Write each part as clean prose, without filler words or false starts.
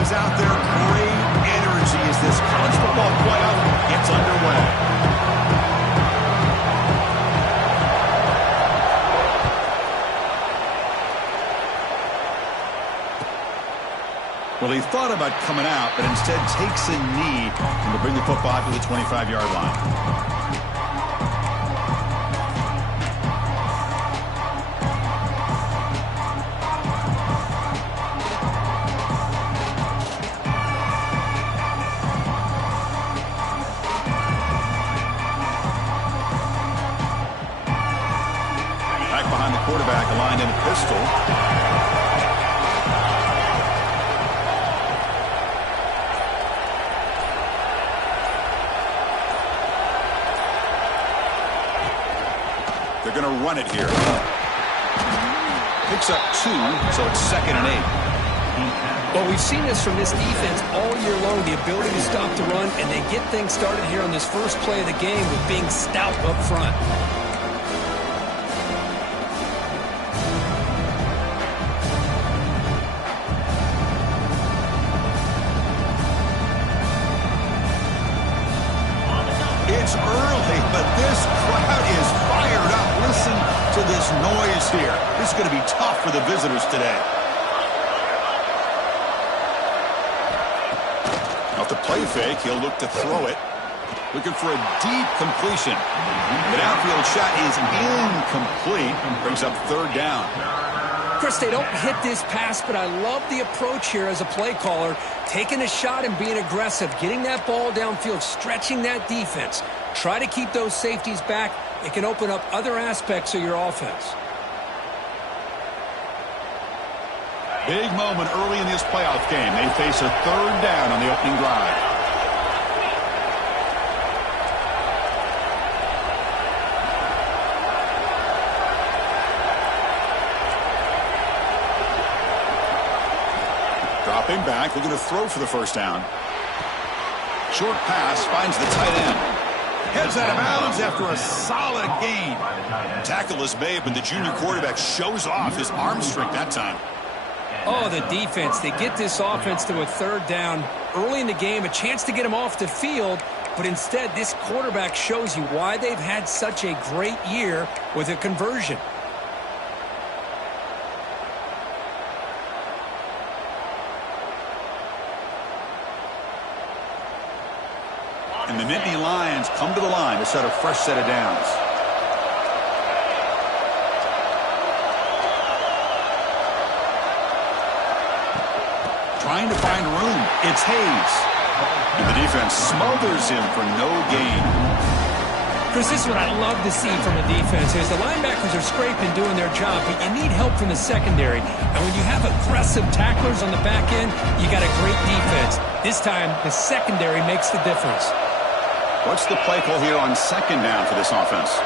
is out there. Great energy as this college football playoff gets underway. Well, he thought about coming out, but instead takes a knee and will bring the football to the 25-yard line. Quarterback aligned in a pistol. They're going to run it here. Picks up 2, so it's 2nd and 8. Well, we've seen this from this defense all year long, the ability to stop the run, and they get things started here on this first play of the game with being stout up front. It's early, but this crowd is fired up. Listen to this noise here. This is going to be tough for the visitors today. Off the play fake, he'll look to throw it. Looking for a deep completion. The downfield shot is incomplete. Brings up 3rd down. Chris, they don't hit this pass, but I love the approach here as a play caller. Taking a shot and being aggressive, getting that ball downfield, stretching that defense. Try to keep those safeties back. It can open up other aspects of your offense. Big moment early in this playoff game. They face a 3rd down on the opening drive. Dropping back, looking to throw for the 1st down. Short pass finds the tight end. Heads out of bounds after a solid gain. Tackle is made, but the junior quarterback shows off his arm strength that time. Oh, the defense. They get this offense to a 3rd down early in the game, a chance to get him off the field, but instead this quarterback shows you why they've had such a great year with a conversion. And the Nittany Lions come to the line to set a fresh set of downs. Trying to find room. It's Hayes. And the defense smothers him for no gain. Chris, this is what I love to see from a defense is the linebackers are scraping, doing their job, but you need help from the secondary. And when you have aggressive tacklers on the back end, you got a great defense. This time, the secondary makes the difference. What's the play call here on 2nd down for this offense?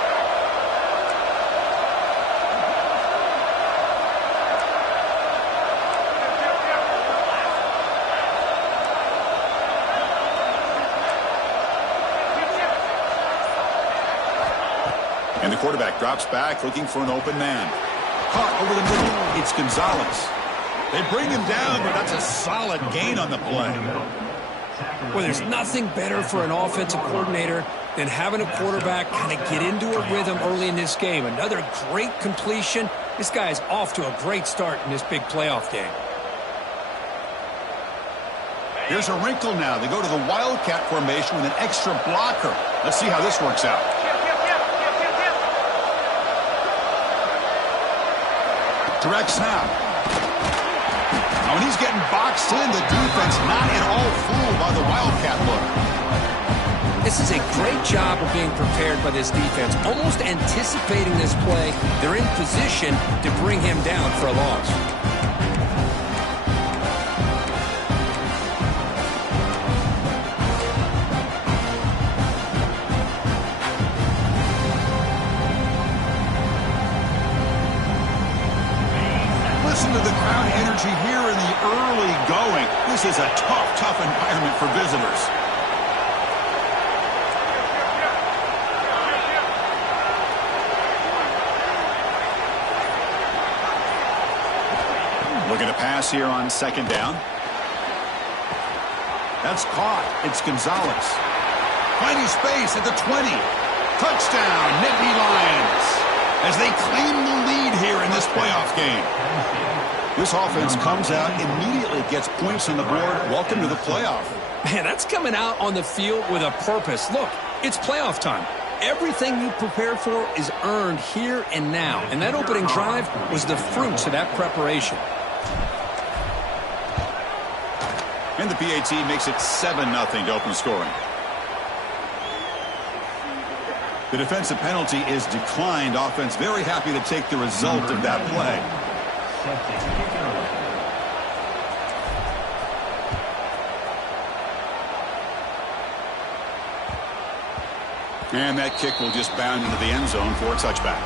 And the quarterback drops back looking for an open man. Caught over the middle. It's Gonzalez. They bring him down, but that's a solid gain on the play. Well, there's nothing better for an offensive coordinator than having a quarterback kind of get into a rhythm early in this game. Another great completion. This guy is off to a great start in this big playoff game. Here's a wrinkle now. They go to the Wildcat formation with an extra blocker. Let's see how this works out. Direct snap. Now, when he's getting boxed in, the defense not at all fooled by the Wildcat look. This is a great job of being prepared by this defense, almost anticipating this play. They're in position to bring him down for a loss. Listen to the crowd energy here in the early going. This is a tough environment for visitors. Looking to pass here on 2nd down. That's caught. It's Gonzalez. Finding space at the 20. Touchdown, Nittany Lions, as they claim the lead here in this playoff game. This offense comes out, immediately gets points on the board. Welcome to the playoff. Man, that's coming out on the field with a purpose. Look, it's playoff time. Everything you prepared for is earned here and now. And that opening drive was the fruits of that preparation. And the PAT makes it 7-0 to open scoring. The defensive penalty is declined. Offense very happy to take the result of that play. And that kick will just bound into the end zone for a touchback.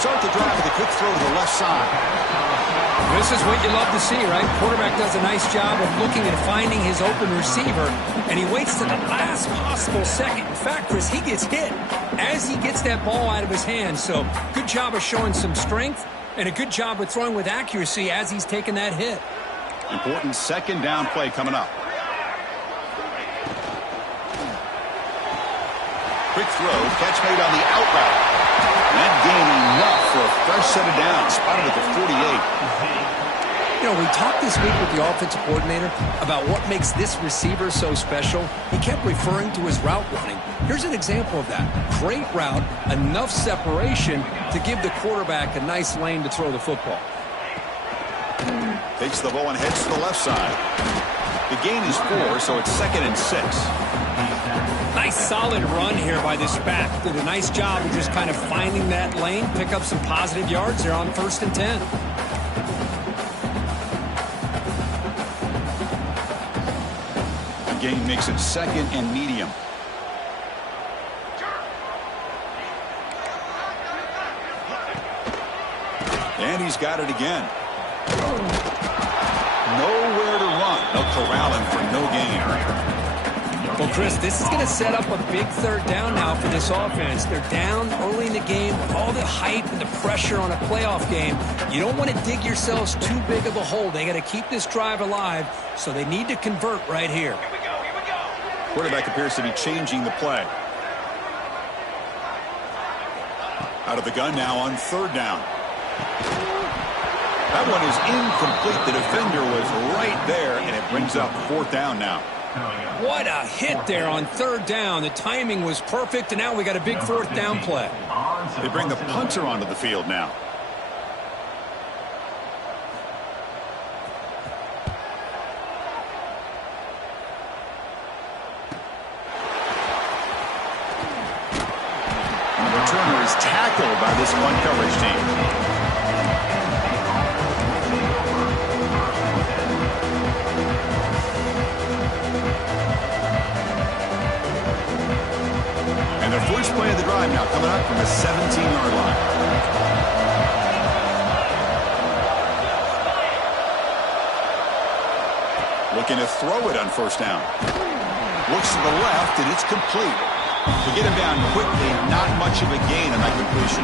Start the drive with a quick throw to the left side. This is what you love to see, right? Quarterback does a nice job of looking and finding his open receiver, and he waits to the last possible second. In fact, Chris, he gets hit as he gets that ball out of his hands. So good job of showing some strength and a good job of throwing with accuracy as he's taking that hit. Important second down play coming up. Quick throw, catch made on the out route. That gain enough for a fresh set of downs, spotted at the 48. You know, we talked this week with the offensive coordinator about what makes this receiver so special. He kept referring to his route running. Here's an example of that. Great route, enough separation to give the quarterback a nice lane to throw the football. Takes the ball and heads to the left side. The gain is 4, so it's 2nd and 6. Nice solid run here by this back. Did a nice job of just kind of finding that lane, pick up some positive yards there on 1st and 10. The gain makes it 2nd and medium. And he's got it again. Nowhere to run. They'll corral him for no gain. Well, Chris, this is going to set up a big 3rd down now for this offense. They're down early in the game with all the hype and the pressure on a playoff game. You don't want to dig yourselves too big of a hole. They got to keep this drive alive, so they need to convert right here. Here we go. Quarterback appears to be changing the play. Out of the gun now on 3rd down. That one is incomplete. The defender was right there, and it brings up 4th down now. What a hit there on 3rd down. The timing was perfect, and now we got a big 4th down play. They bring the punter onto the field now. And the returner is tackled by this punt coverage team. And their first play of the drive now coming up from the 17-yard line. Looking to throw it on 1st down. Looks to the left, and it's complete. To get him down quickly, not much of a gain on that completion.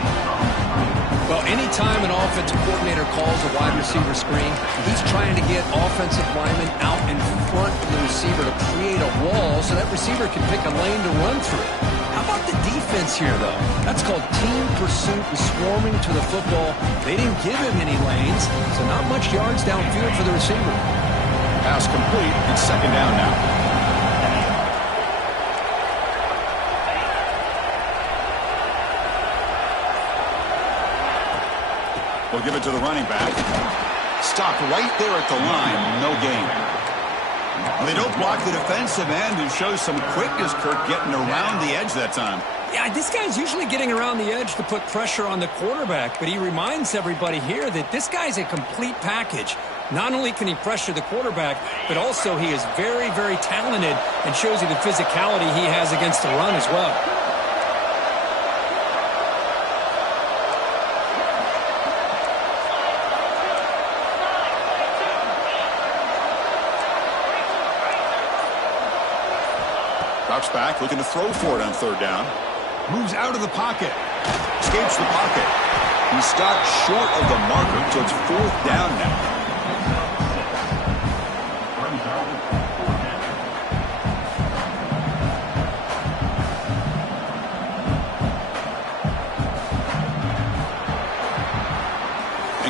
Well, anytime an offensive coordinator calls a wide receiver screen, he's trying to get offensive linemen out in front of the receiver to create a wall so that receiver can pick a lane to run through. How about the defense here, though? That's called team pursuit and swarming to the football. They didn't give him any lanes, so not much yards downfield for the receiver. Pass complete. It's 2nd down now. We'll give it to the running back. Stopped right there at the line. No gain. They don't block the defensive end and show some quickness, Kirk, getting around the edge that time. Yeah, this guy's usually getting around the edge to put pressure on the quarterback, but he reminds everybody here that this guy's a complete package. Not only can he pressure the quarterback, but also he is very, very talented and shows you the physicality he has against the run as well. Drops back, looking to throw for it on third down. Moves out of the pocket. Escapes the pocket. He's stopped short of the marker, so it's fourth down now.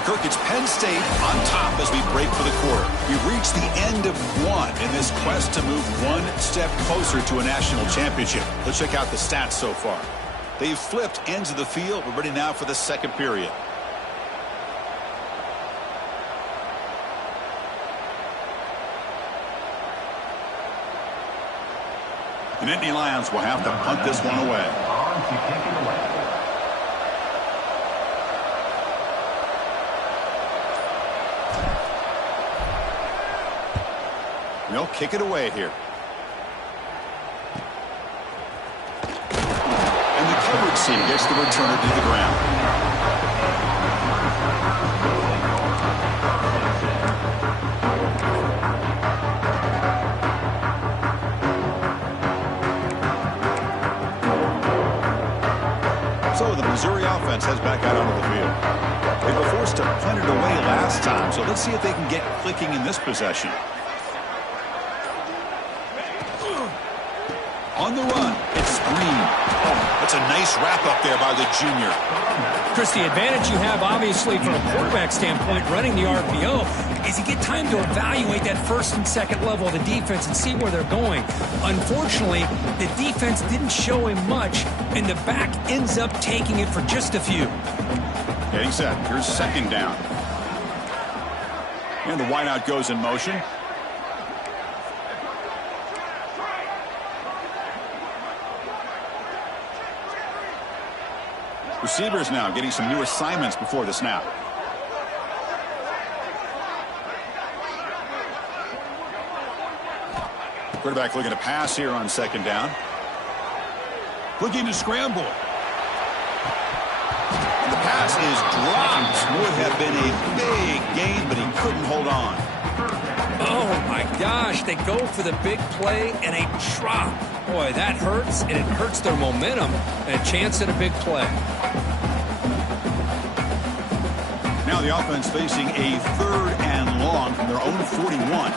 Kirk, it's Penn State on top as we break for the quarter. We've reached the end of one in this quest to move one step closer to a national championship. Let's check out the stats so far. They've flipped ends of the field. We're ready now for the second period. The Nittany Lions will have to punt this one away. They'll kick it away here. And the coverage team gets the returner to the ground. So the Missouri offense heads back out onto the field. They were forced to punt it away last time, so let's see if they can get clicking in this possession. On the run, it's Green. Oh, that's a nice wrap-up there by the junior. Chris, the advantage you have, obviously, from a quarterback standpoint, running the RPO, is you get time to evaluate that first and second level of the defense and see where they're going. Unfortunately, the defense didn't show him much, and the back ends up taking it for just a few. Getting set. Here's second down. And the wideout goes in motion. Receivers now getting some new assignments before the snap. Quarterback looking to pass here on second down. Looking to scramble. And the pass is dropped. Would have been a big gain, but he couldn't hold on. Oh, my gosh. They go for the big play and a drop. Boy, that hurts, and it hurts their momentum and a chance at a big play. Now the offense facing a third and long from their own 41.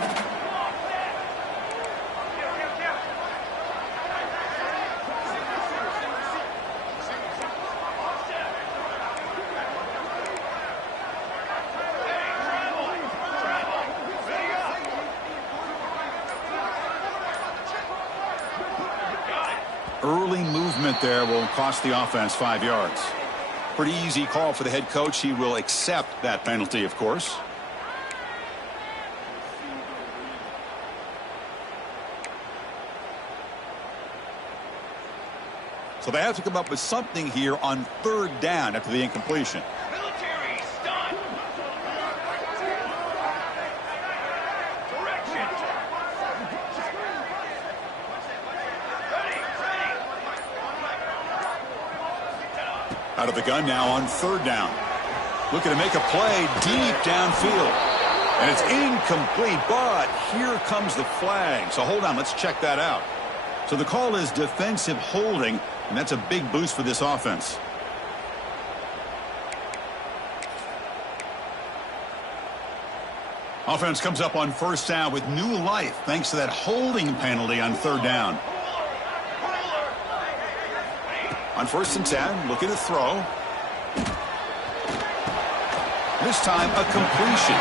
Early movement there will cost the offense 5 yards. Pretty easy call for the head coach. He will accept that penalty, of course. So they have to come up with something here on third down after the incompletion. Military stun. Direction. Out of the gun now on third down. Looking to make a play deep downfield. And it's incomplete, but here comes the flag. So hold on, let's check that out. So the call is defensive holding, and that's a big boost for this offense. Offense comes up on first down with new life thanks to that holding penalty on third down. On first and 10, looking to throw. This time, a completion.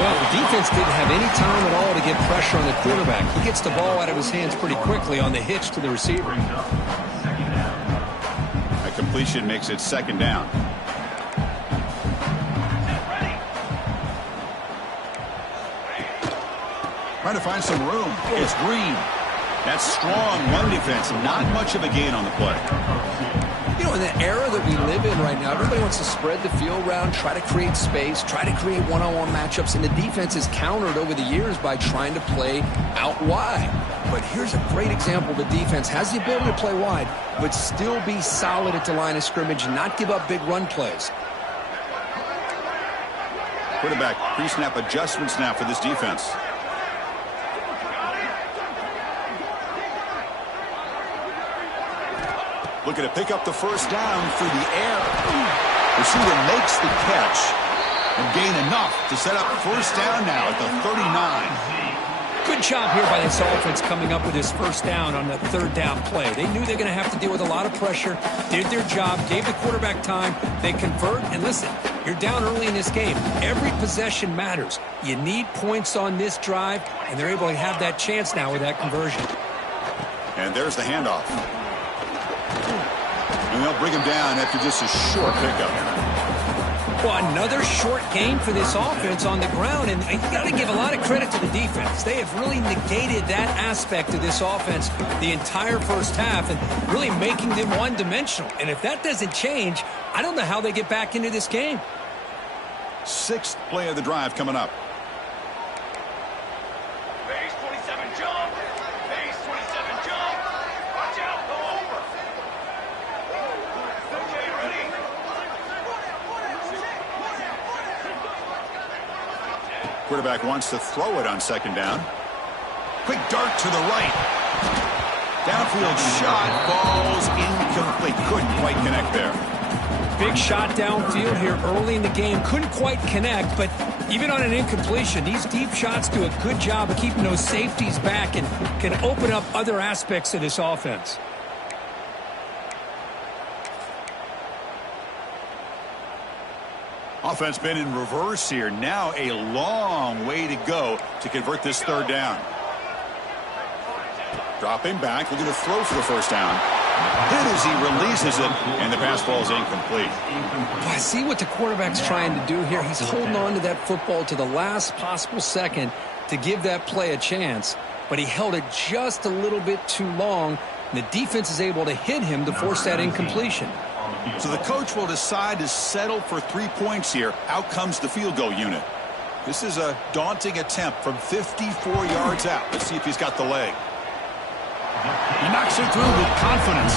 Well, the defense didn't have any time at all to get pressure on the quarterback. He gets the ball out of his hands pretty quickly on the hitch to the receiver. A completion makes it second down. Trying to find some room. It's Green. That's strong run defense. Not much of a gain on the play. You In the era that we live in right now, everybody wants to spread the field around, try to create space, try to create one-on-one matchups, and the defense has countered over the years by trying to play out wide. But here's a great example. The defense has the ability to play wide, but still be solid at the line of scrimmage and not give up big run plays. Quarterback pre-snap adjustments now for this defense. Looking to pick up the first down through the air. Receiver makes the catch and gain enough to set up first down now at the 39. Good job here by this offense coming up with this first down on the third down play. They knew they were going to have to deal with a lot of pressure, did their job, gave the quarterback time, they convert, and listen, you're down early in this game. Every possession matters. You need points on this drive, and they're able to have that chance now with that conversion. And there's the handoff. And they'll bring him down after just a short pickup. Well, another short game for this offense on the ground, and you got to give a lot of credit to the defense. They have really negated that aspect of this offense the entire first half and really making them one-dimensional. And if that doesn't change, I don't know how they get back into this game. Sixth play of the drive coming up. Base 27 jump. Base 27 jump. Watch out. Go over. Okay, ready? Quarterback wants to throw it on second down. Quick dart to the right. Downfield shot falls incomplete. Couldn't quite connect there. Big shot downfield here early in the game. Couldn't quite connect, but even on an incompletion, these deep shots do a good job of keeping those safeties back and can open up other aspects of this offense. Offense been in reverse here. Now a long way to go to convert this third down. Dropping back, looking to throw for the first down. Hit as he releases it, and the pass ball is incomplete. I see what the quarterback's trying to do here. He's holding on to that football to the last possible second to give that play a chance, but he held it just a little bit too long, and the defense is able to hit him to force that incompletion. So the coach will decide to settle for 3 points here. Out comes the field goal unit. This is a daunting attempt from 54 yards out. Let's see if he's got the leg. He knocks it through with confidence.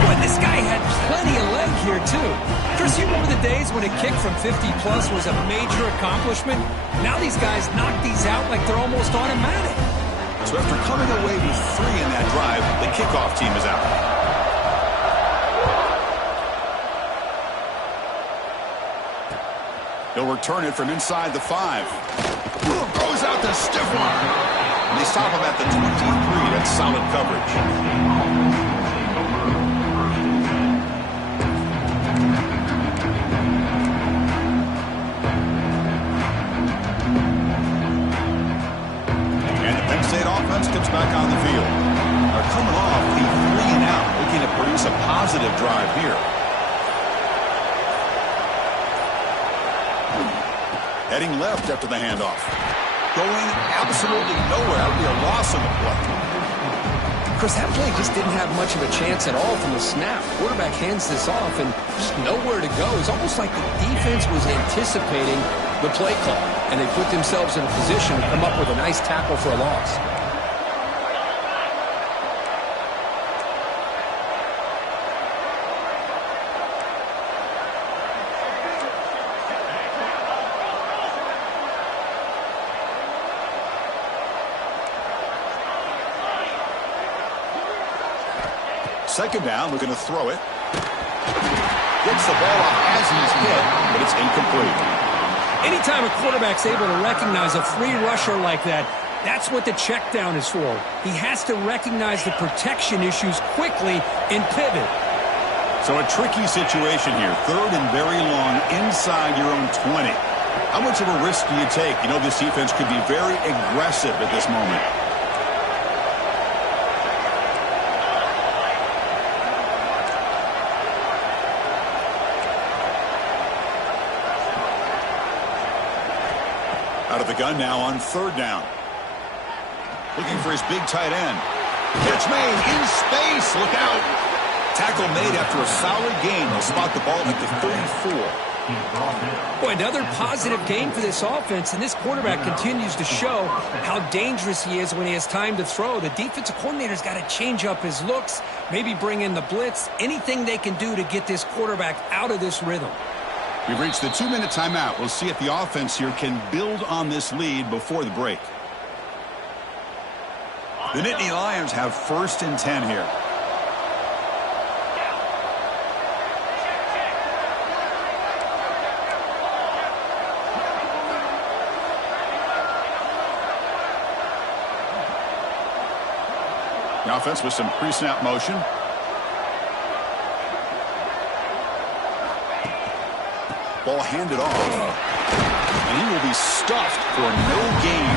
Boy, this guy had plenty of leg here, too. Chris, you remember the days when a kick from 50-plus was a major accomplishment? Now these guys knock these out like they're almost automatic. So after coming away with 3 in that drive, the kickoff team is out. He'll return it from inside the 5. Throws out the stiff one. And they stop him at the 23. That's solid coverage. And the Penn State offense comes back on the field. They're coming off the 3 and out, looking to produce a positive drive here. Heading left after the handoff. Going absolutely nowhere. That would be a loss on the play. Chris, that play just didn't have much of a chance at all from the snap. Quarterback hands this off and just nowhere to go. It's almost like the defense was anticipating the play call, and they put themselves in a position to come up with a nice tackle for a loss. Second down, looking to throw it. Gets the ball off as he's hit, but it's incomplete. Anytime a quarterback's able to recognize a free rusher like that, that's what the check down is for. He has to recognize the protection issues quickly and pivot. So a tricky situation here. Third and very long inside your own 20. How much of a risk do you take? You know this defense could be very aggressive at this moment. Out of the gun now on third down. Looking for his big tight end. Catch made in space. Look out. Tackle made after a solid gain. They'll spot the ball at the 34. Boy, another positive game for this offense, and this quarterback continues to show how dangerous he is when he has time to throw. The defensive coordinator's got to change up his looks, maybe bring in the blitz, anything they can do to get this quarterback out of this rhythm. We've reached the 2-minute timeout. We'll see if the offense here can build on this lead before the break. The Nittany Lions have 1st and 10 here. The offense with some pre-snap motion. Ball handed off. And he will be stuffed for no gain.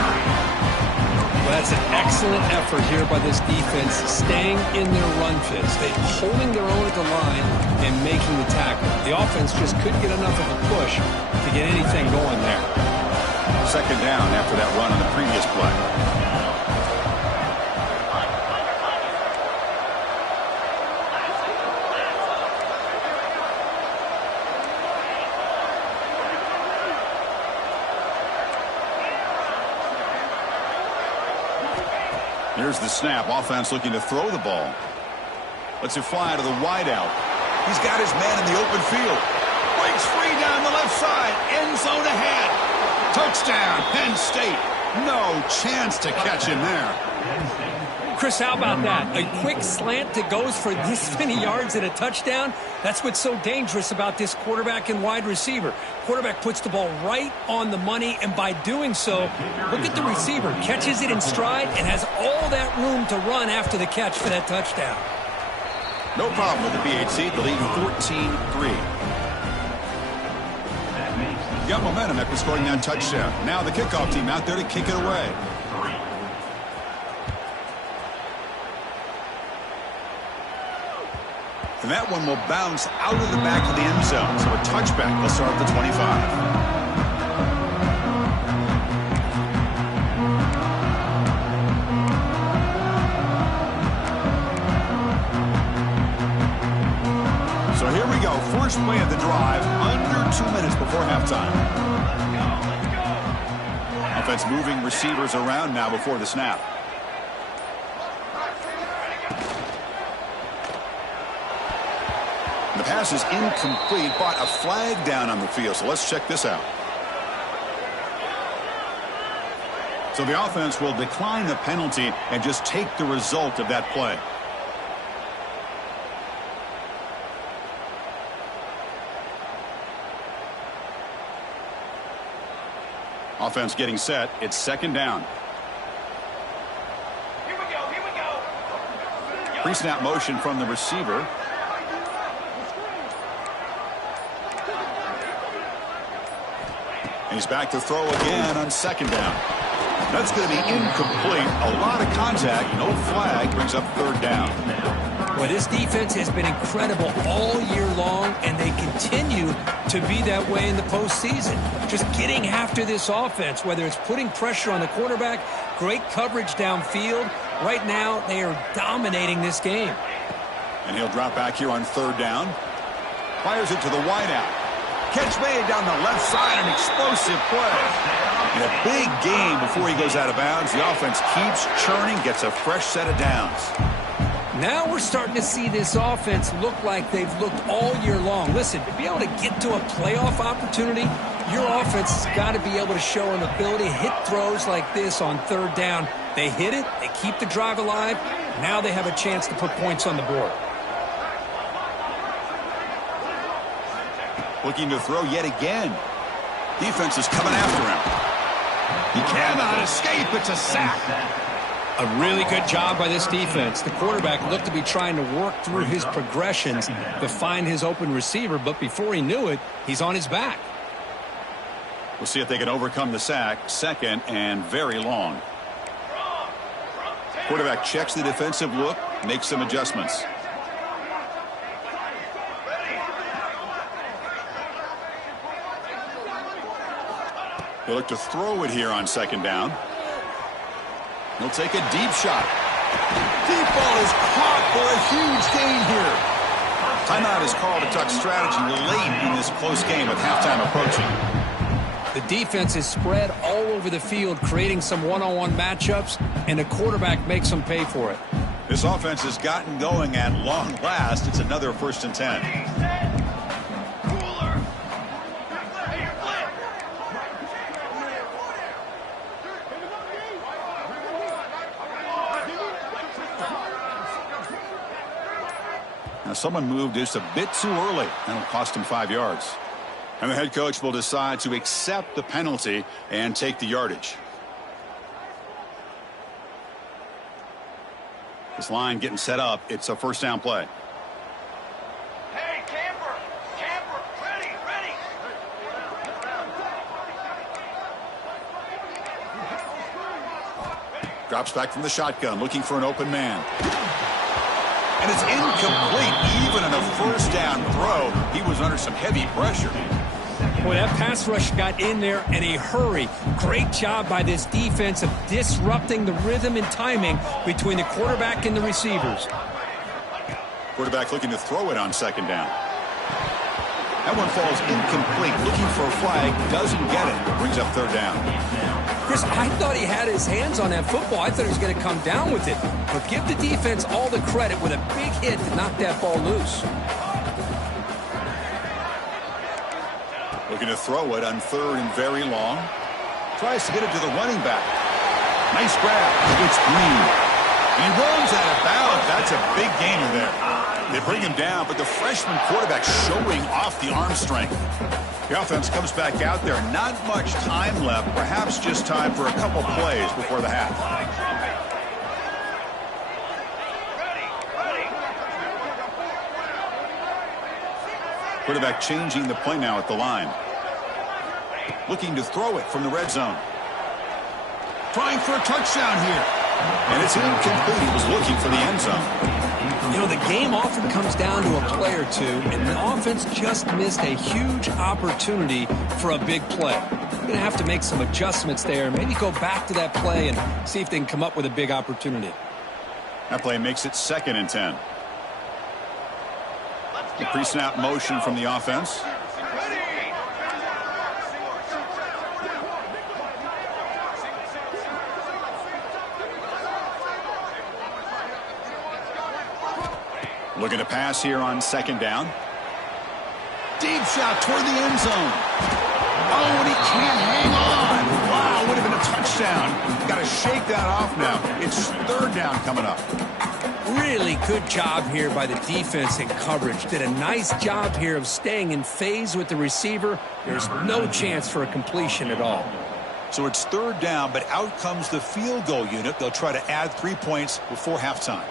Well, that's an excellent effort here by this defense, staying in their run fits. They're holding their own at the line and making the tackle. The offense just couldn't get enough of a push to get anything going there. 2nd down after that run on the previous play. Here's the snap. Offense looking to throw the ball. Lets it fly to the wideout. He's got his man in the open field. Breaks free down the left side. End zone ahead. Touchdown, Penn State. No chance to catch him there. Chris, how about that? A quick slant that goes for this many yards and a touchdown. That's what's so dangerous about this quarterback and wide receiver. Quarterback puts the ball right on the money, and by doing so, look at the receiver. Catches it in stride and has all that room to run after the catch for that touchdown. No problem with the BHC. The lead 14-3. Got momentum after scoring that touchdown. Now the kickoff team out there to kick it away. And that one will bounce out of the back of the end zone. So a touchback will start at the 25. So here we go. First play of the drive. Under 2 minutes before halftime. Offense moving receivers around now before the snap. The pass is incomplete, but a flag down on the field. So let's check this out. So the offense will decline the penalty and just take the result of that play. Offense getting set. It's 2nd down. Here we go, here we go. Pre-snap motion from the receiver. He's back to throw again on 2nd down. That's going to be incomplete. A lot of contact. No flag. Brings up 3rd down. Well, this defense has been incredible all year long, and they continue to be that way in the postseason. Just getting after this offense, whether it's putting pressure on the quarterback, great coverage downfield. Right now, they are dominating this game. And he'll drop back here on 3rd down. Fires it to the wideout. Catch made down the left side, an explosive play. And a big gain before he goes out of bounds. The offense keeps churning, gets a fresh set of downs. Now we're starting to see this offense look like they've looked all year long. Listen, to be able to get to a playoff opportunity, your offense has got to be able to show an ability to hit throws like this on 3rd down. They hit it, they keep the drive alive. Now they have a chance to put points on the board. Looking to throw yet again. Defense is coming after him. He cannot escape. It's a sack. A really good job by this defense. The quarterback looked to be trying to work through his progressions to find his open receiver, but before he knew it, he's on his back. We'll see if they can overcome the sack. 2nd and very long. Quarterback checks the defensive look, makes some adjustments. He'll look to throw it here on 2nd down. He'll take a deep shot. Deep ball is caught for a huge gain here. Timeout is called to talk strategy late in this close game with halftime approaching. The defense is spread all over the field, creating some one-on-one matchups, and the quarterback makes them pay for it. This offense has gotten going at long last. It's another 1st and 10. Cooler. Hey, flip. Now someone moved just a bit too early. That'll cost him 5 yards. And the head coach will decide to accept the penalty and take the yardage. This line getting set up. It's a 1st down play. Hey, camper. Camper. Ready, ready. Drops back from the shotgun, looking for an open man. And it's incomplete. Even in a 1st down throw, he was under some heavy pressure. Boy, that pass rush got in there in a hurry. Great job by this defense of disrupting the rhythm and timing between the quarterback and the receivers. Quarterback looking to throw it on 2nd down. That one falls incomplete. Looking for a flag. Doesn't get it. Brings up 3rd down. Chris, I thought he had his hands on that football. I thought he was going to come down with it. But give the defense all the credit with a big hit to knock that ball loose. Looking to throw it on 3rd and very long. Tries to get it to the running back. Nice grab. It's Green. And he runs out of bounds. That's a big gainer there. They bring him down, but the freshman quarterback showing off the arm strength. The offense comes back out there. Not much time left. Perhaps just time for a couple plays before the half. Quarterback changing the play now at the line. Looking to throw it from the red zone. Trying for a touchdown here. And it's incomplete. He was looking for the end zone. You know, the game often comes down to a play or two, and the offense just missed a huge opportunity for a big play. You're going to have to make some adjustments there, maybe go back to that play and see if they can come up with a big opportunity. That play makes it 2nd and 10. The pre-snap motion from the offense. Looking to pass here on 2nd down. Deep shot toward the end zone. Oh, and he can't hang on. Wow, would have been a touchdown. Got to shake that off now. It's 3rd down coming up. Really good job here by the defense in coverage. Did a nice job here of staying in phase with the receiver. There's no chance for a completion at all. So it's 3rd down, but out comes the field goal unit. They'll try to add 3 points before halftime.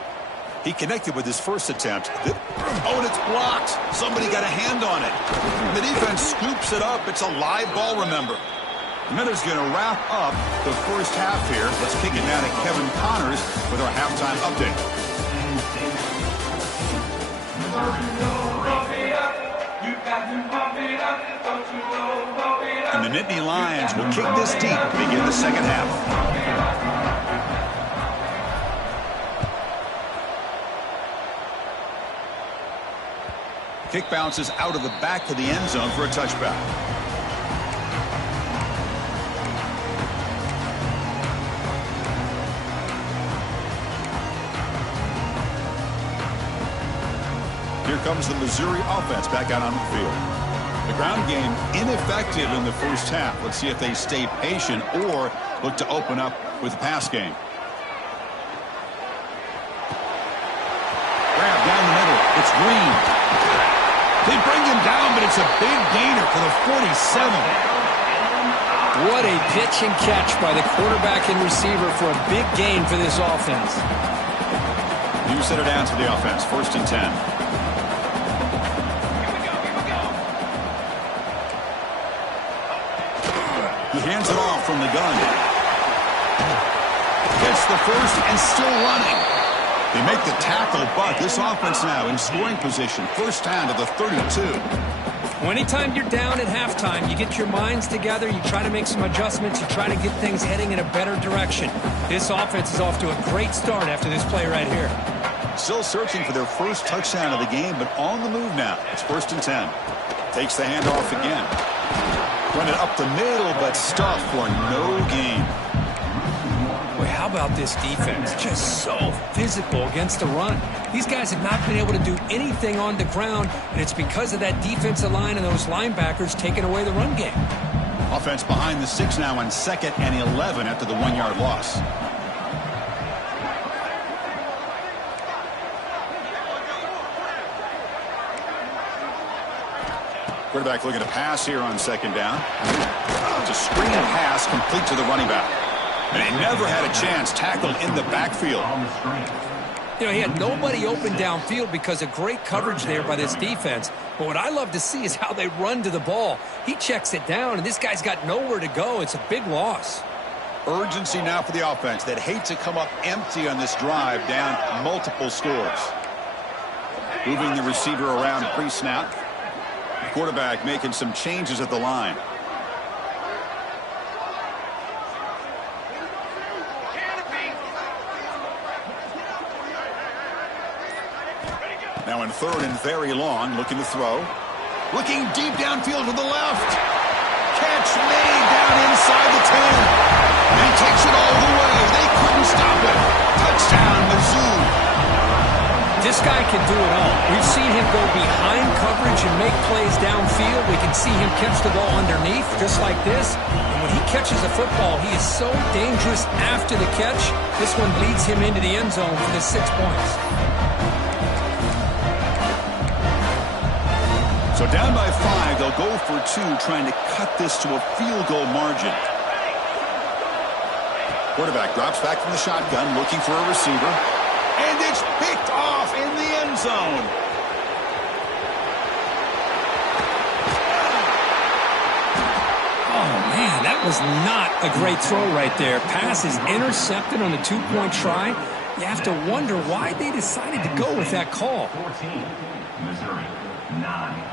He connected with his first attempt. Oh, and it's blocked. Somebody got a hand on it. The defense scoops it up. It's a live ball, remember. And then it's going to wrap up the 1st half here. Let's kick it now to Kevin Connors with our halftime update. And the Nittany Lions will kick this deep to begin the 2nd half. Kick bounces out of the back of the end zone for a touchback. Here comes the Missouri offense back out on the field. The ground game ineffective in the 1st half. Let's see if they stay patient or look to open up with the pass game. Grab down the middle. It's Green. They bring him down, but it's a big gainer for the 47. What a pitch and catch by the quarterback and receiver for a big gain for this offense. New set of downs for the offense. 1st and 10. He hands it off from the gun. Gets the 1st and still running. They make the tackle, but this offense now in scoring position. 1st down to the 32. Well, anytime you're down at halftime, you get your minds together, you try to make some adjustments, you try to get things heading in a better direction. This offense is off to a great start after this play right here. Still searching for their first touchdown of the game, but on the move now. It's 1st and 10. Takes the handoff again. Run it up the middle, but stuffed for no gain. Boy, how about this defense? Just so physical against the run. These guys have not been able to do anything on the ground, and it's because of that defensive line and those linebackers taking away the run game. Offense behind the 6 now on 2nd and 11 after the 1-yard loss. Quarterback looking to pass here on 2nd down. It's a screen pass complete to the running back. And he never had a chance, tackled in the backfield. You know, he had nobody open downfield because of great coverage there by this defense. But what I love to see is how they run to the ball. He checks it down, and this guy's got nowhere to go. It's a big loss. Urgency now for the offense that hate to come up empty on this drive, down multiple scores. Moving the receiver around pre-snap. Quarterback making some changes at the line. Now in 3rd and very long, looking to throw. Looking deep downfield to the left. Catch made down inside the 10. And he takes it all the way. They couldn't stop it. Touchdown, Mizzou. This guy can do it all. We've seen him go behind coverage and make plays downfield. We can see him catch the ball underneath, just like this. And when he catches a football, he is so dangerous after the catch. This one leads him into the end zone for the 6 points. So down by 5, they'll go for 2, trying to cut this to a field goal margin. Quarterback drops back from the shotgun, looking for a receiver. And it's picked off in the end zone. Oh, man, that was not a great throw right there. Pass is intercepted on the 2-point try. You have to wonder why they decided to go with that call. 14, Missouri, 9.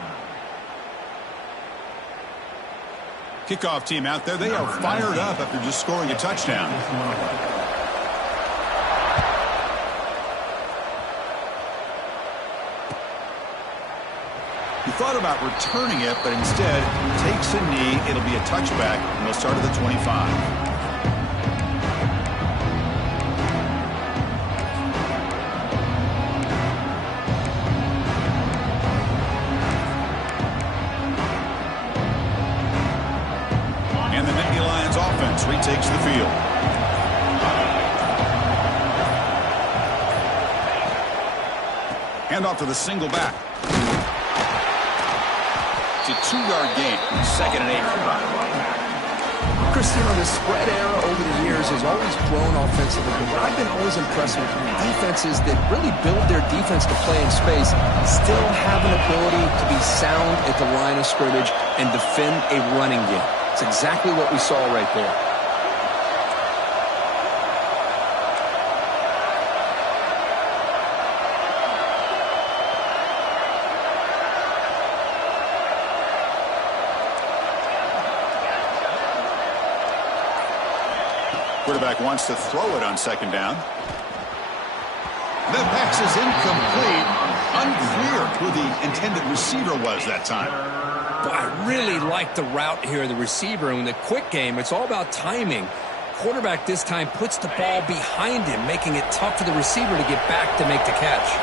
Kickoff team out there. They are fired up after just scoring a touchdown. He thought about returning it, but instead takes a knee. It'll be a touchback, and they'll start at the 25. Retakes the field. Hand off to the single back. It's a 2-yard gain. 2nd and 8. Cristiano, the spread era over the years has always grown offensively, but I've been always impressed with defenses that really build their defense to play in space, still have an ability to be sound at the line of scrimmage and defend a running game. It's exactly what we saw right there. Quarterback wants to throw it on 2nd down. The pass is incomplete. Unclear who the intended receiver was that time. Well, I really like the route here, the receiver. And in the quick game, it's all about timing. Quarterback this time puts the ball behind him, making it tough for the receiver to get back to make the catch.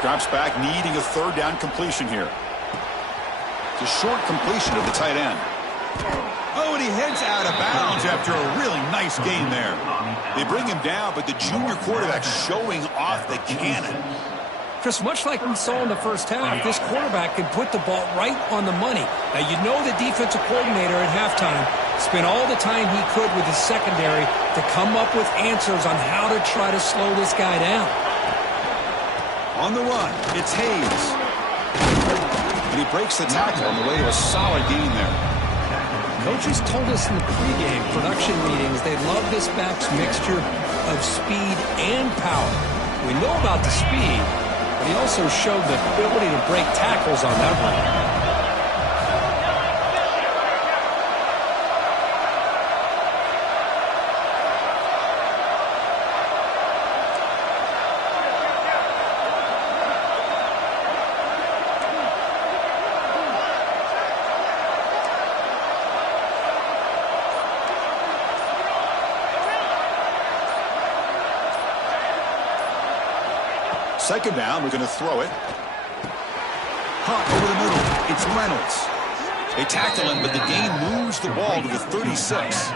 Drops back, needing a 3rd down completion here. It's a short completion of the tight end. Oh, and he heads out of bounds after a really nice gain there. They bring him down, but the junior quarterback showing off the cannon. Chris, much like we saw in the first half, this quarterback can put the ball right on the money. Now, you know the defensive coordinator at halftime spent all the time he could with his secondary to come up with answers on how to try to slow this guy down. On the run, it's Hayes. And he breaks the tackle on the way to a solid gain there. Coaches told us in the pregame production meetings they love this back's mixture of speed and power. We know about the speed, but he also showed the ability to break tackles on that run. Second down, we're going to throw it. Hunt over the middle. It's Reynolds. They tackle him, but the gain moves the ball to the 36.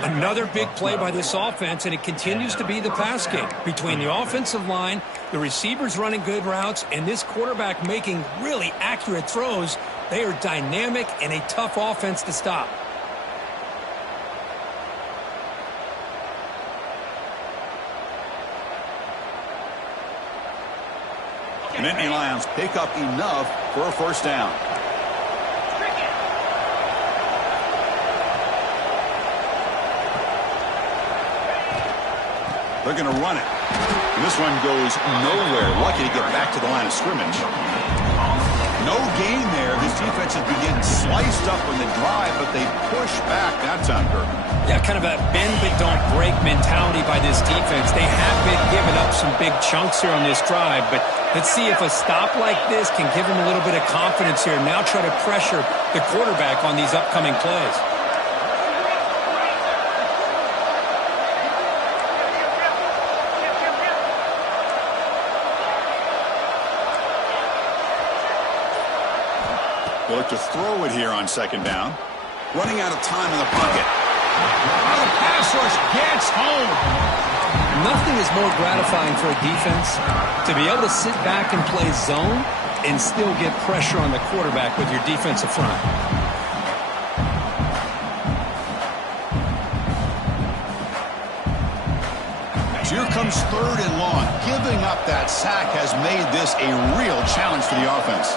Another big play by this offense, and it continues to be the pass game. Between the offensive line, the receivers running good routes, and this quarterback making really accurate throws, they are dynamic and a tough offense to stop. And Nittany Lions pick up enough for a first down. They're going to run it. And this one goes nowhere. Lucky to get back to the line of scrimmage. No gain there. This defense has been getting sliced up on the drive, but they push back that time, Kirk. Yeah, kind of a bend but don't break mentality by this defense. They have been giving up some big chunks here on this drive, but let's see if a stop like this can give them a little bit of confidence here. Now try to pressure the quarterback on these upcoming plays. They look to throw it here on second down. Running out of time in the pocket. The pass rush gets home. Nothing is more gratifying for a defense to be able to sit back and play zone and still get pressure on the quarterback with your defensive front. Here comes third and long. Giving up that sack has made this a real challenge for the offense.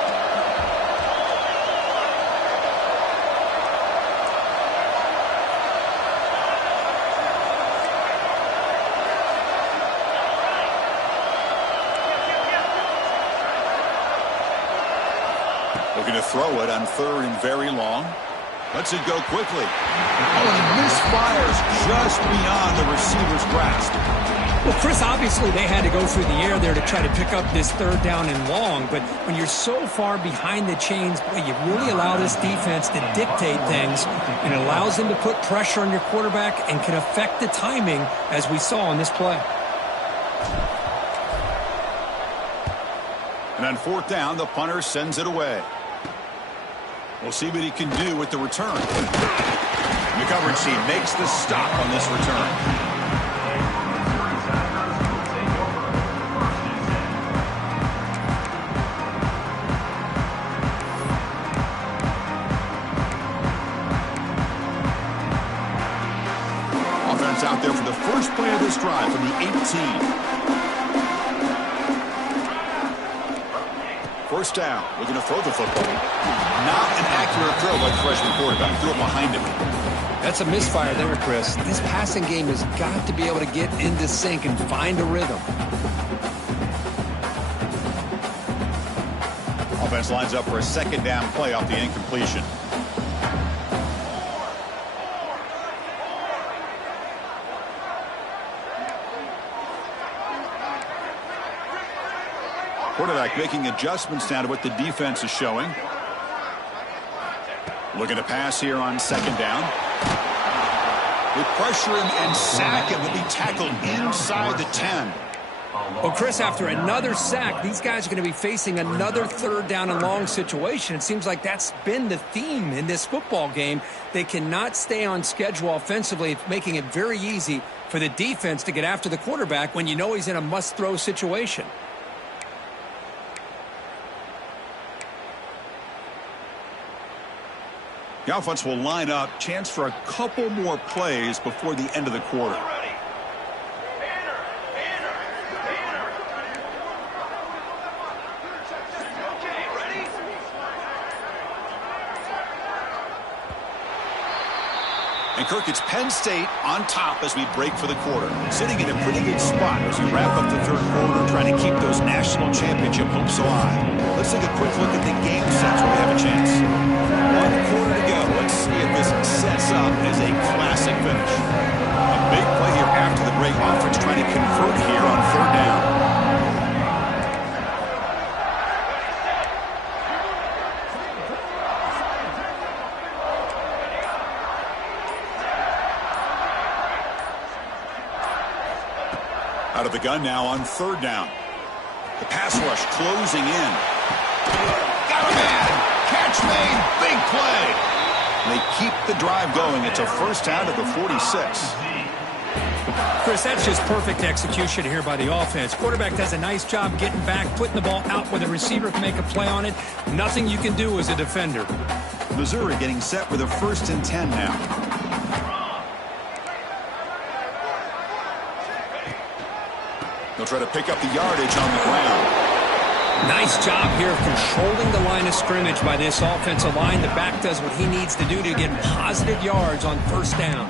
Looking to throw it on third and very long. Lets it go quickly. Oh, and he misfires just beyond the receiver's grasp. Well, Chris, obviously they had to go through the air there to try to pick up this third down and long, but when you're so far behind the chains, boy, you really allow this defense to dictate things, and it allows them to put pressure on your quarterback and can affect the timing, as we saw on this play. And on fourth down, the punter sends it away. We'll see what he can do with the return. And the coverage team makes the stop on this return. Offense out there for the first play of this drive from the 18. First down. We're going to throw the football. Not an accurate throw by the freshman quarterback. Threw it behind him. That's a misfire there, Chris. This passing game has got to be able to get into sync and find a rhythm. Offense lines up for a second down play off the incompletion. Quarterback making adjustments now to what the defense is showing. Looking to pass here on second down. They pressure him and sack him. He'll be tackled inside the 10. Well, Chris, after another sack, these guys are going to be facing another third down and long situation. It seems like that's been the theme in this football game. They cannot stay on schedule offensively, making it very easy for the defense to get after the quarterback when you know he's in a must-throw situation. The offense will line up. Chance for a couple more plays before the end of the quarter. And Kirk, it's Penn State on top as we break for the quarter. Sitting in a pretty good spot as we wrap up the third quarter, trying to keep those national championship hopes alive. Let's take a quick look at the game sets where we have a chance. 1 quarter to go. Let's see if this sets up as a classic finish. A big play here after the break. Offense trying to convert here on third down. Out of the gun now on third down. The pass rush closing in. Got a man. Catch made. Big play. They keep the drive going. It's a first down at the 46. Chris, that's just perfect execution here by the offense. Quarterback does a nice job getting back, putting the ball out where the receiver can make a play on it. Nothing you can do as a defender. Missouri getting set with a 1st and 10 now. They'll try to pick up the yardage on the ground. Nice job here of controlling the line of scrimmage by this offensive line. The back does what he needs to do to get positive yards on first down.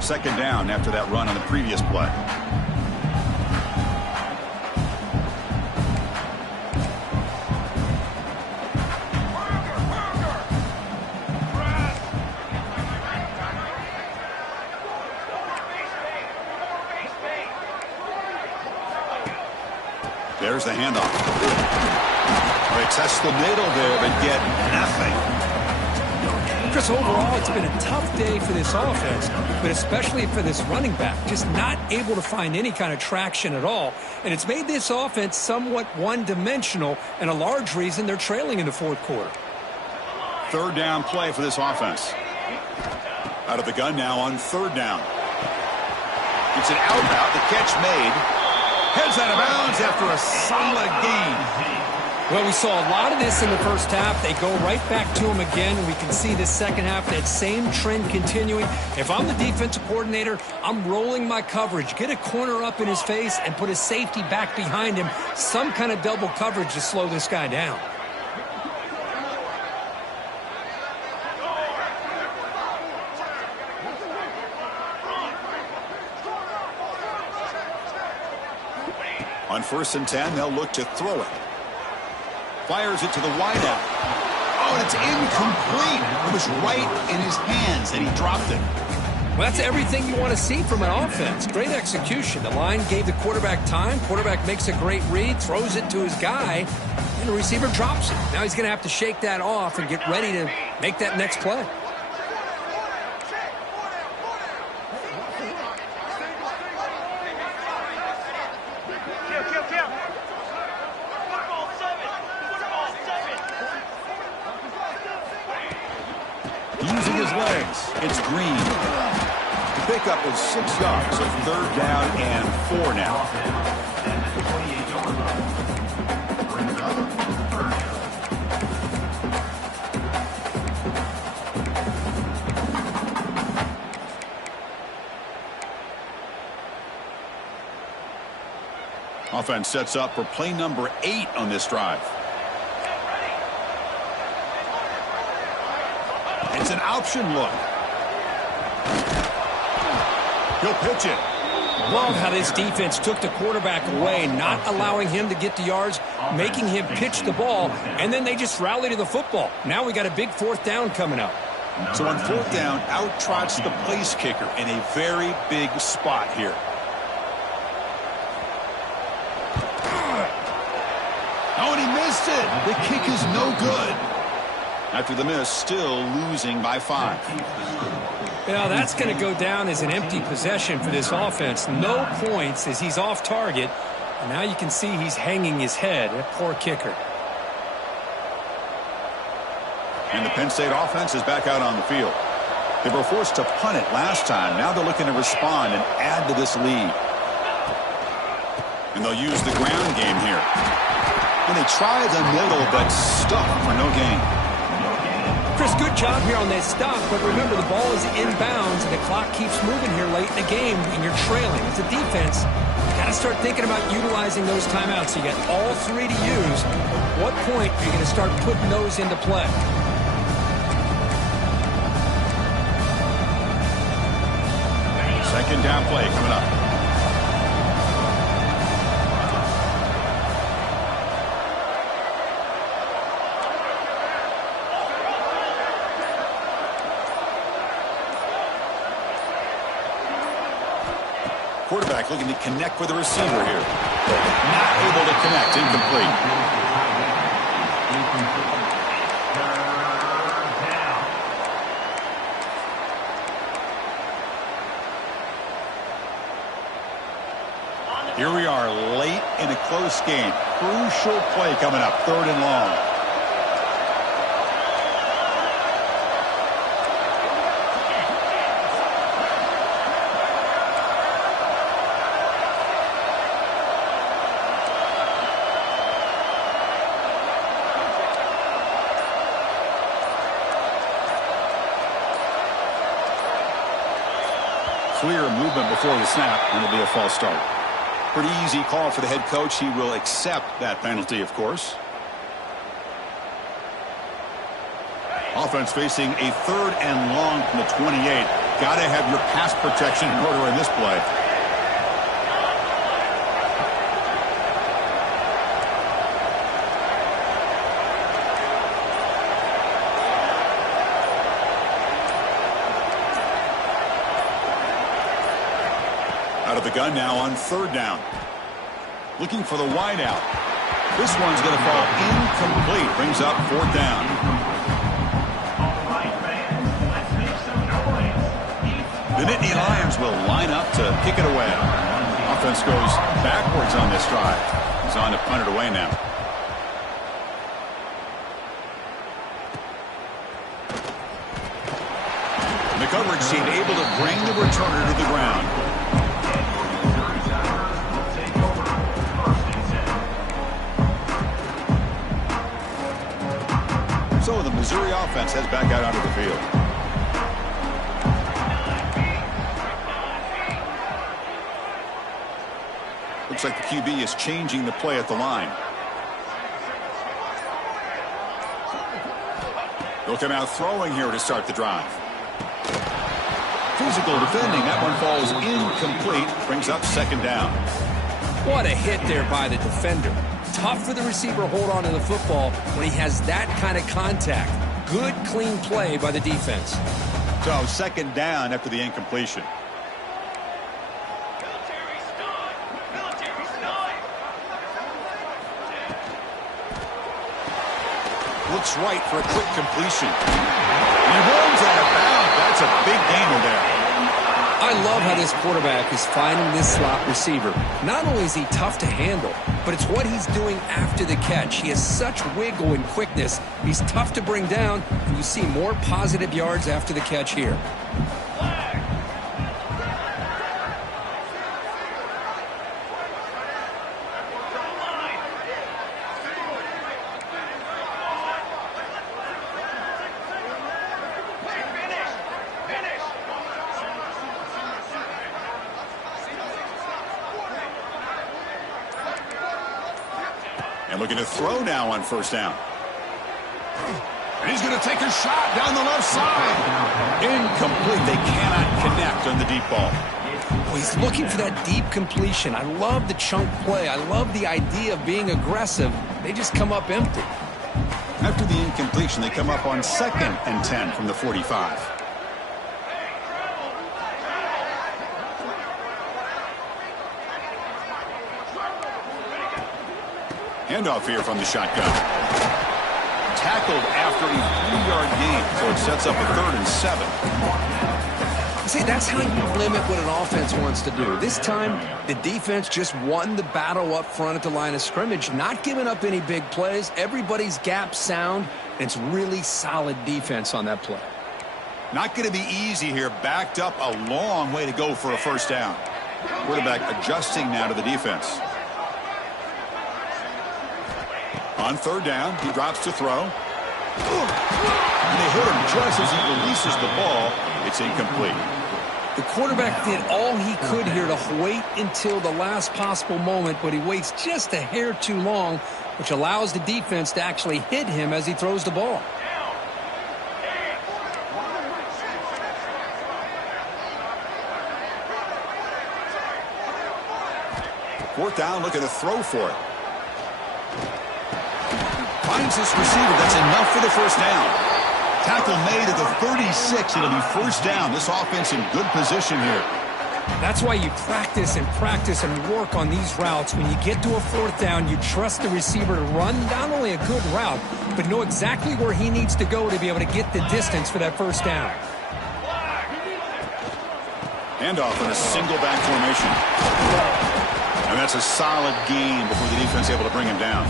2nd down after that run on the previous play. There's the handoff. They test the middle there, but get nothing. Chris, overall, it's been a tough day for this offense, but especially for this running back. Just not able to find any kind of traction at all. And it's made this offense somewhat one-dimensional, and a large reason they're trailing in the fourth quarter. 3rd down play for this offense. Out of the gun now on 3rd down. It's an out route. The catch made. Heads out of bounds after a solid gain. Well, we saw a lot of this in the first half. They go right back to him again, and we can see the second half, that same trend continuing. If I'm the defensive coordinator, I'm rolling my coverage. Get a corner up in his face and put a safety back behind him. Some kind of double coverage to slow this guy down. On 1st and 10, they'll look to throw it. Fires it to the wideout. Oh, and it's incomplete. It was right in his hands, and he dropped it. Well, that's everything you want to see from an offense. Great execution. The line gave the quarterback time. Quarterback makes a great read, throws it to his guy, and the receiver drops it. Now he's going to have to shake that off and get ready to make that next play. Using his legs, it's Green. The pickup is 6 yards, so 3rd down and 4 now. Offense sets up for play number 8 on this drive. It's an option look. He'll pitch it. Love how this defense took the quarterback away, not allowing him to get the yards, making him pitch the ball, and then they just rally to the football. Now we got a big 4th down coming up. So on 4th down, out trots the place kicker in a very big spot here. Oh, and he missed it. The kick is no good. After the miss, still losing by 5. Yeah, that's going to go down as an empty possession for this offense. No points as he's off target. And now you can see he's hanging his head. A poor kicker. And the Penn State offense is back out on the field. They were forced to punt it last time. Now they're looking to respond and add to this lead. And they'll use the ground game here. And they try the middle, but stuck for no gain. Chris, good job here on that stop, but remember the ball is inbounds and the clock keeps moving here late in the game and you're trailing. As a defense, you got to start thinking about utilizing those timeouts. You got all 3 to use. At what point are you going to start putting those into play? second down play coming up. Quarterback looking to connect with the receiver here. Not able to connect. Incomplete. Here we are late in a close game. Crucial play coming up. 3rd and long. Clear movement before the snap, and it'll be a false start. Pretty easy call for the head coach. He will accept that penalty, of course. Offense facing a 3rd and long from the 28. Got to have your pass protection in order in this play. Out of the gun now on 3rd down. Looking for the wide out. This one's going to fall incomplete. Brings up 4th down. The Nittany Lions will line up to kick it away. Offense goes backwards on this drive. He's on to punt it away now. And the coverage team able to bring the returner to the ground. So the Missouri offense heads back out onto the field. Looks like the QB is changing the play at the line. They'll come out throwing here to start the drive. Physical defending. That one falls incomplete. Brings up 2nd down. What a hit there by the defender. Tough for the receiver to hold on to the football when he has that kind of contact. Good, clean play by the defense. So 2nd down after the incompletion. Military stun! Military stun! Looks right for a quick completion. He runs out of bounds. That's a big gainer there. I love how this quarterback is finding this slot receiver. Not only is he tough to handle, but it's what he's doing after the catch. He has such wiggle and quickness. He's tough to bring down, and you see more positive yards after the catch here. And looking to throw now on 1st down. And he's going to take a shot down the left side. Incomplete. They cannot connect on the deep ball. Oh, he's looking for that deep completion. I love the chunk play. I love the idea of being aggressive. They just come up empty. After the incompletion, they come up on 2nd and 10 from the 45. Handoff here from the shotgun. Tackled after a 3-yard gain, so it sets up a 3rd and 7. See, that's how you limit what an offense wants to do. This time, the defense just won the battle up front at the line of scrimmage, not giving up any big plays. Everybody's gap sound, and it's really solid defense on that play. Not going to be easy here. Backed up a long way to go for a 1st down. Quarterback adjusting now to the defense. On 3rd down, he drops to throw. And they hit him just as he releases the ball. It's incomplete. The quarterback did all he could here to wait until the last possible moment, but he waits just a hair too long, which allows the defense to actually hit him as he throws the ball. Fourth down, looking to throw for it. Finds his receiver. That's enough for the first down. Tackle made at the 36. It'll be first down. This offense in good position here. That's why you practice and work on these routes. When you get to a fourth down, you trust the receiver to run not only a good route, but know exactly where he needs to go to be able to get the distance for that first down. Handoff in a single back formation. And that's a solid gain before the defense able to bring him down.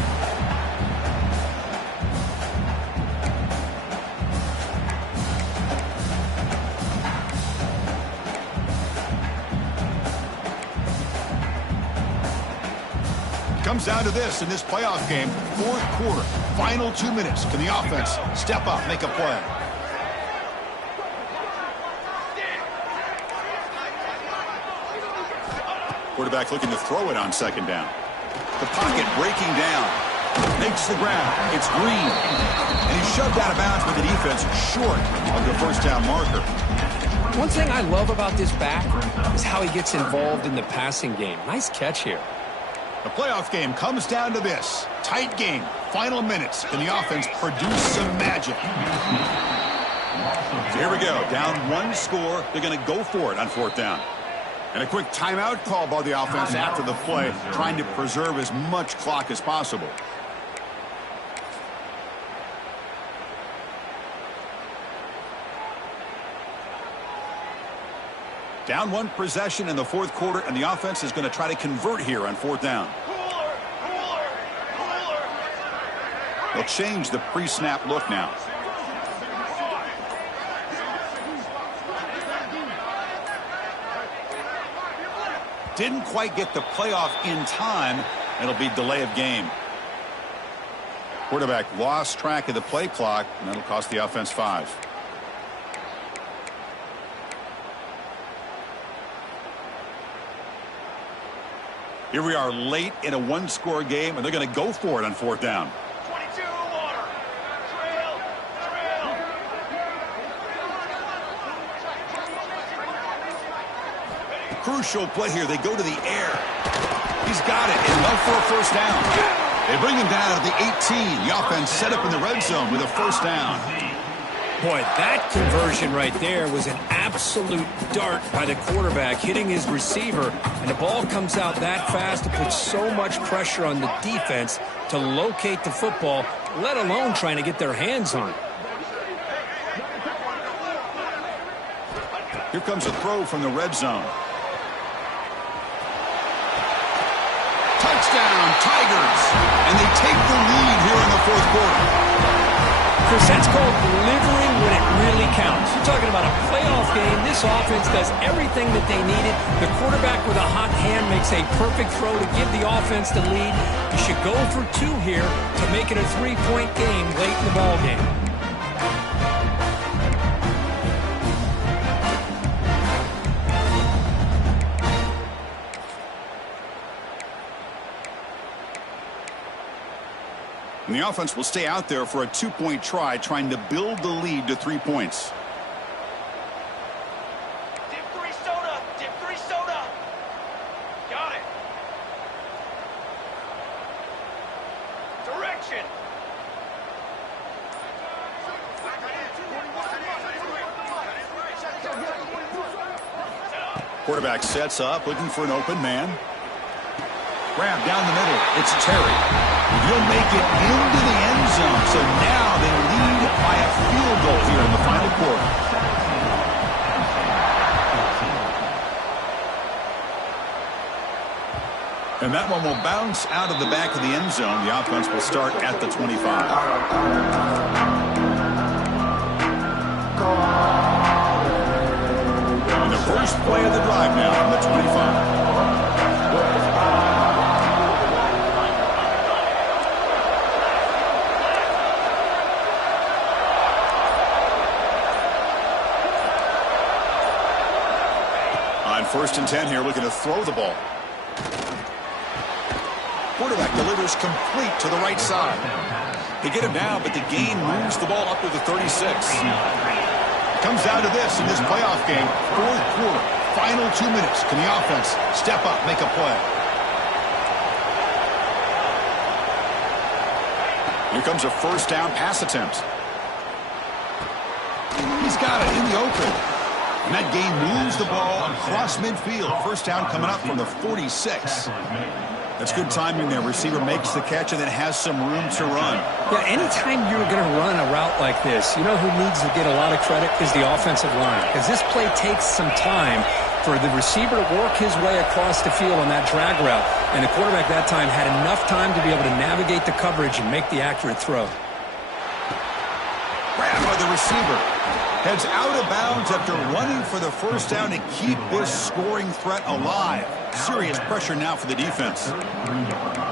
Comes down to this in this playoff game. Fourth quarter, final 2 minutes. Can the offense step up, make a play? Quarterback looking to throw it on second down. The pocket breaking down. Makes the ground. It's Green. And he's shoved out of bounds with the defense short of the first down marker. One thing I love about this back is how he gets involved in the passing game. Nice catch here. The playoff game comes down to this. Tight game. Final minutes. Can the offense produce some magic? So here we go. Down one score. They're going to go for it on fourth down. And a quick timeout call by the offense after the play, trying to preserve as much clock as possible. Down one possession in the fourth quarter, and the offense is going to try to convert here on fourth down. They'll change the pre-snap look now. Didn't quite get the playoff in time. It'll be delay of game. Quarterback lost track of the play clock, and that'll cost the offense 5. Here we are late in a one-score game, and they're going to go for it on fourth down. 22 water. Trail. Crucial play here. They go to the air. He's got it. Enough for a first down. They bring him down at the 18. The offense set up in the red zone with a first down. Boy, that conversion right there was an absolute dart by the quarterback, hitting his receiver, and the ball comes out that fast to put so much pressure on the defense to locate the football, let alone trying to get their hands on it. Here comes a throw from the red zone. Touchdown, Tigers! And they take the lead here in the fourth quarter. Chris, that's called delivering when it really counts. You're talking about a playoff game. This offense does everything that they needed. The quarterback with a hot hand makes a perfect throw to give the offense the lead. You should go for 2 here to make it a 3-point game late in the ball game. And the offense will stay out there for a 2-point try, trying to build the lead to 3 points. Dip 3 soda. Dip 3 soda. Got it. Direction. Quarterback sets up, looking for an open man. Grab down the middle. It's Terry. He'll make it into the end zone. So now they lead by a field goal here in the final quarter. And that one will bounce out of the back of the end zone. The offense will start at the 25. And the first play of the drive now from the 25. First and 10 here, looking to throw the ball. Quarterback delivers complete to the right side. They get him down, but the gain moves the ball up to the 36. Comes down to this in this playoff game. Fourth quarter, final 2 minutes. Can the offense step up, make a play? Here comes a first down pass attempt. He's got it in the open. And that gain moves the ball across midfield. First down coming up from the 46. That's good timing there. Receiver makes the catch and then has some room to run. Yeah, anytime you're going to run a route like this, you know who needs to get a lot of credit is the offensive line. Because this play takes some time for the receiver to work his way across the field on that drag route. And the quarterback that time had enough time to be able to navigate the coverage and make the accurate throw. Grabbed by the receiver. Heads out of bounds after running for the first down to keep this scoring threat alive. Serious pressure now for the defense.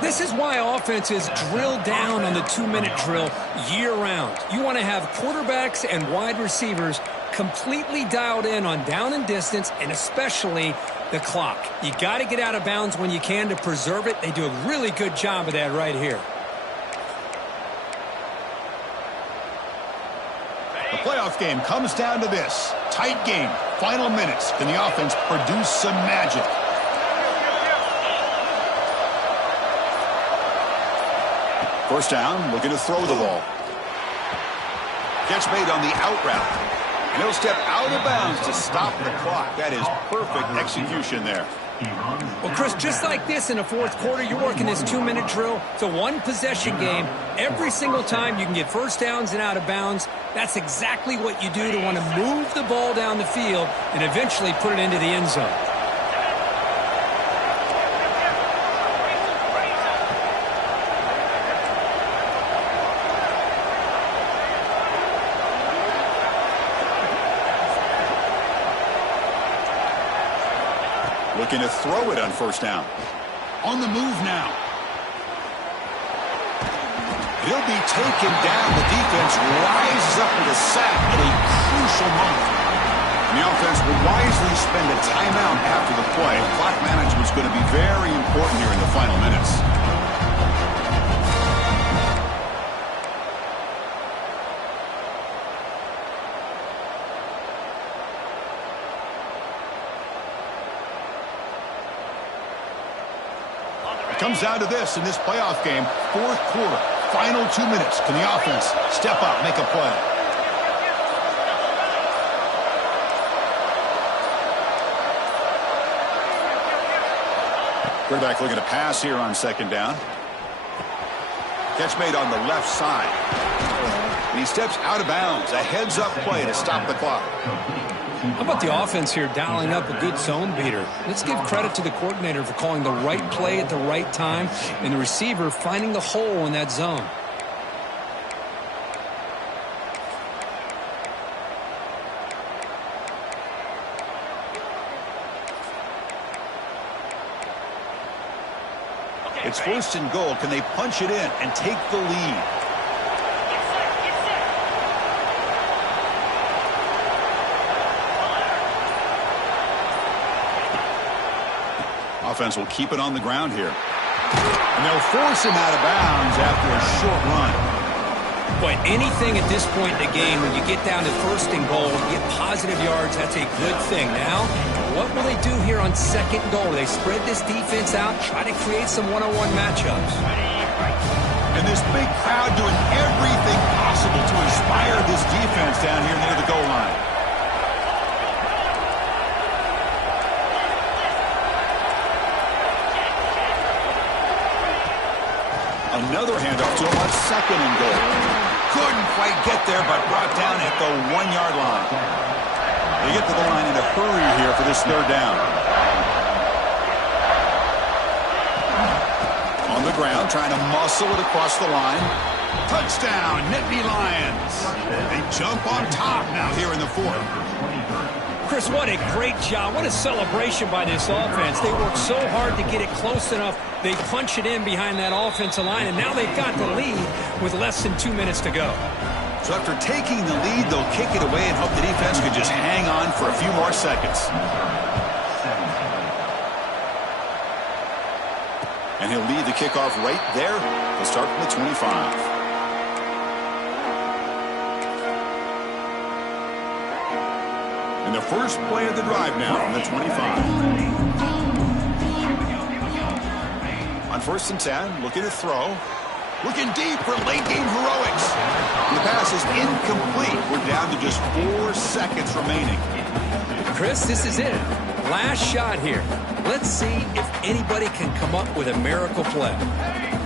This is why offenses drill down on the 2-minute drill year-round. You want to have quarterbacks and wide receivers completely dialed in on down and distance, and especially the clock. You got to get out of bounds when you can to preserve it. They do a really good job of that right here. The playoff game comes down to this. Tight game. Final minutes. Can the offense produce some magic? First down, looking to throw the ball. Catch made on the out route. And he'll step out of bounds to stop the clock. That is perfect execution there. Well, Chris, just like this in the fourth quarter, you're working this 2-minute drill. It's a one-possession game. Every single time you can get first downs and out of bounds, that's exactly what you do to want to move the ball down the field and eventually put it into the end zone. Looking to throw it on first down. On the move now. He'll be taken down. The defense rises up with a sack at a crucial moment. And the offense will wisely spend a timeout after the play. Clock management is going to be very important here in the final minutes. Comes down to this in this playoff game. Fourth quarter, final 2 minutes. Can the offense step up, make a play? Quarterback looking to pass here on second down. Catch made on the left side. And he steps out of bounds. A heads-up play to stop the clock. How about the offense here dialing up a good zone beater? Let's give credit to the coordinator for calling the right play at the right time and the receiver finding the hole in that zone. It's first and goal. Can they punch it in and take the lead? Offense will keep it on the ground here. And they'll force him out of bounds after a short run. Boy, anything at this point in the game, when you get down to first and goal, get positive yards, that's a good thing. Now, what will they do here on second goal? They spread this defense out, try to create some one-on-one matchups. And this big crowd doing everything possible to inspire this defense down here near the goal line. Another handoff to him on second and goal. Couldn't quite get there, but brought down at the 1-yard line. They get to the line in a hurry here for this third down. On the ground, trying to muscle it across the line. Touchdown, Nittany Lions. They jump on top now here in the fourth. Chris, what a great job. What a celebration by this offense. They worked so hard to get it close enough. They punch it in behind that offensive line, and now they've got the lead with less than 2 minutes to go. So after taking the lead, they'll kick it away and hope the defense can just hang on for a few more seconds. And he'll lead the kickoff right there. They'll start from the 25. And the first play of the drive now from the 25. On first and 10, looking to throw. Looking deep for late-game heroics. The pass is incomplete. We're down to just 4 seconds remaining. Chris, this is it. Last shot here. Let's see if anybody can come up with a miracle play.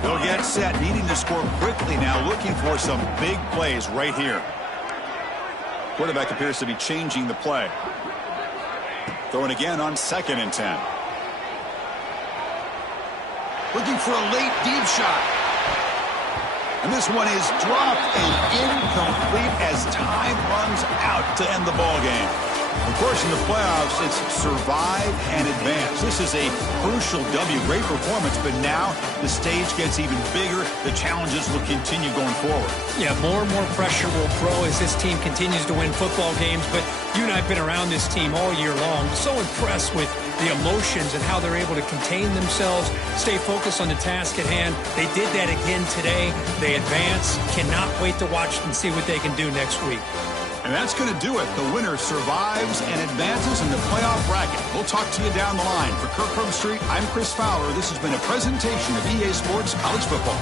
They'll get set, needing to score quickly now, looking for some big plays right here. Quarterback appears to be changing the play. Throwing again on 2nd and 10. Looking for a late deep shot. And this one is dropped and incomplete as time runs out to end the ball game. Of course, in the playoffs, it's survive and advance. This is a crucial W. Great performance, but now the stage gets even bigger. The challenges will continue going forward. Yeah, more and more pressure will grow as this team continues to win football games. But you and I have been around this team all year long. So impressed with the emotions and how they're able to contain themselves, stay focused on the task at hand. They did that again today. They advance. Cannot wait to watch and see what they can do next week. And that's going to do it. The winner survives and advances in the playoff bracket. We'll talk to you down the line. For Kirk Herbstreit, I'm Chris Fowler. This has been a presentation of EA Sports College Football.